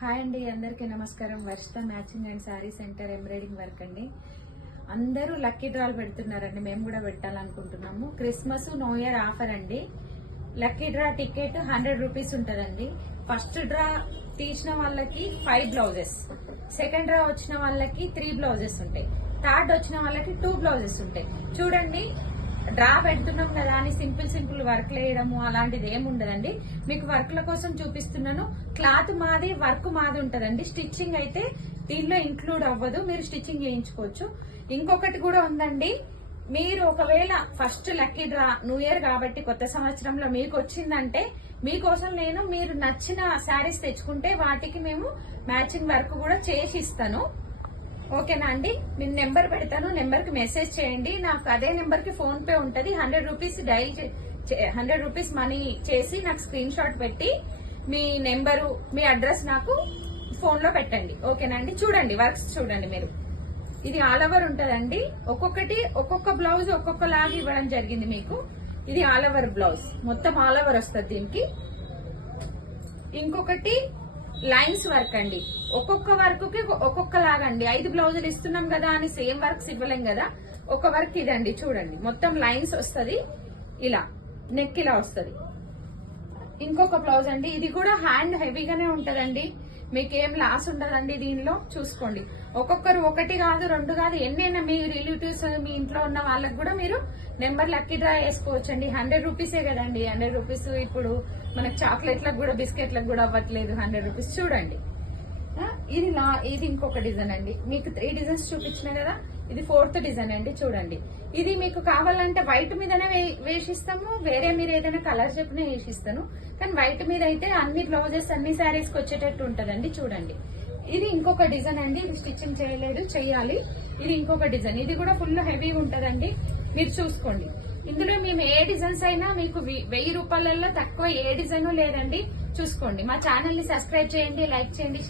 Hi అండి, అందరికీ నమస్కారం. Varshita matching and sari centre embroidering work అండి. అందరూ లక్కీ డ్రాలు పెడుతున్నారండి, మేము కూడా పెట్టాలనుకుంటున్నాము. క్రిస్మస్ న్యూ ఇయర్ ఆఫర్ అండి. లక్కీ డ్రా టికెట్ 100 రూపీస్ ఉంటదండి. ఫస్ట్ డ్రా తీసిన వాళ్ళకి 5 బ్లౌజెస్, సెకండ్ డ్రా వచ్చిన వాళ్ళకి 3 బ్లౌజెస్ ఉంటాయి, థర్డ్ వచ్చిన వాళ్ళకి 2 బ్లౌజెస్ ఉంటాయి. చూడండి, డ్రా పెడుతున్నాం కదా అని సింపుల్ వర్క్ వేయడము అలాంటిది ఏమి ఉండదండి. మీకు వర్క్ల కోసం చూపిస్తున్నాను. క్లాత్ మాది, వర్క్ మాది ఉంటదండి. స్టిచ్చింగ్ అయితే దీనిలో ఇంక్లూడ్ అవ్వదు, మీరు స్టిచ్చింగ్ చేయించుకోవచ్చు. ఇంకొకటి కూడా ఉందండి, మీరు ఒకవేళ first lucky draw new year కాబట్టి కొత్త సంవత్సరంలో మీకు వచ్చిందంటే మీకోసం నేను మీరు నచ్చిన శారీస్ తెచ్చుకుంటే వాటికి మేము మ్యాచింగ్ వర్క్ కూడా చేసి ఇస్తాను. ఓకేనా అండి? నేను నెంబర్ పెడతాను, నెంబర్ కి మెసేజ్ చేయండి. నాకు అదే నెంబర్ కి ఫోన్ పే ఉంటది. 100 రూపీస్ డైల్ 100 రూపీస్ మనీ చేసి నాకు స్క్రీన్ షాట్ పెట్టి మీ నెంబరు, మీ అడ్రస్ నాకు ఫోన్ లో పెట్టండి. ఓకేనా అండి? చూడండి, వర్క్స్ చూడండి మీరు. ఇది ఆల్ ఓవర్ ఉంటదండి. ఒక్కొక్కటి ఒక్కొక్క బ్లౌజ్ ఒక్కొక్కలాగా ఇవ్వడం జరిగింది మీకు. ఇది ఆల్ ఓవర్ బ్లౌజ్, మొత్తం ఆల్ ఓవర్ వస్తుంది దీనికి. ఇంకొకటి లైన్స్ వర్క్ అండి. ఒక్కొక్క వర్క్ కి ఒక్కొక్కలాగా అండి. 5 బ్లౌజులు ఇస్తున్నాం కదా అని సేమ్ వర్క్స్ ఇవ్వలేం కదా. ఒక వర్క్ ఇదండి, చూడండి, మొత్తం లైన్స్ వస్తుంది. ఇలా నెక్ ఇలా వస్తుంది. ఇంకొక బ్లౌజ్ అండి, ఇది కూడా హ్యాండ్ హెవీగానే ఉంటదండి. మీకేం లాస్ ఉండదండి దీనిలో. చూసుకోండి, ఒక్కొక్కరు 1 కాదు 2 కాదు ఎన్నైనా మీ రిలేటివ్స్ మీ ఇంట్లో ఉన్న వాళ్ళకి కూడా మీరు నెంబర్ లక్కీ డ్రా వేసుకోవచ్చు అండి. 100 రూపీసే కదండి. 100 రూపీస్ ఇప్పుడు మనకు చాక్లెట్లకు కూడా బిస్కెట్లకు కూడా అవ్వట్లేదు. 100 రూపీస్. చూడండి, ఇది ఇంకొక డిజైన్ అండి. మీకు 3 డిజైన్స్ చూపించిన కదా, ఇది 4th డిజైన్ అండి. చూడండి, ఇది మీకు కావాలంటే వైట్ మీదనే వేసిస్తాము, వేరే మీరు ఏదైనా కలర్ చెప్పినా వేసిస్తాను. కానీ వైట్ మీద అయితే అన్ని బ్లౌజెస్ అన్ని శారీస్ కి వచ్చేటట్టు ఉంటదండి. చూడండి, ఇది ఇంకొక డిజైన్ అండి. ఇది స్టిచ్చింగ్ చేయలేదు, చెయ్యాలి. ఇది ఇంకొక డిజైన్, ఇది కూడా ఫుల్ హెవీగా ఉంటదండి. మీరు చూసుకోండి, ఇందులో మేము ఏ డిజైన్స్ అయినా మీకు 1000 రూపాయలలో తక్కువ ఏ డిజైన్ లేదండి. చూసుకోండి, మా ఛానల్ ని సబ్స్క్రైబ్ చేయండి, లైక్ చేయండి.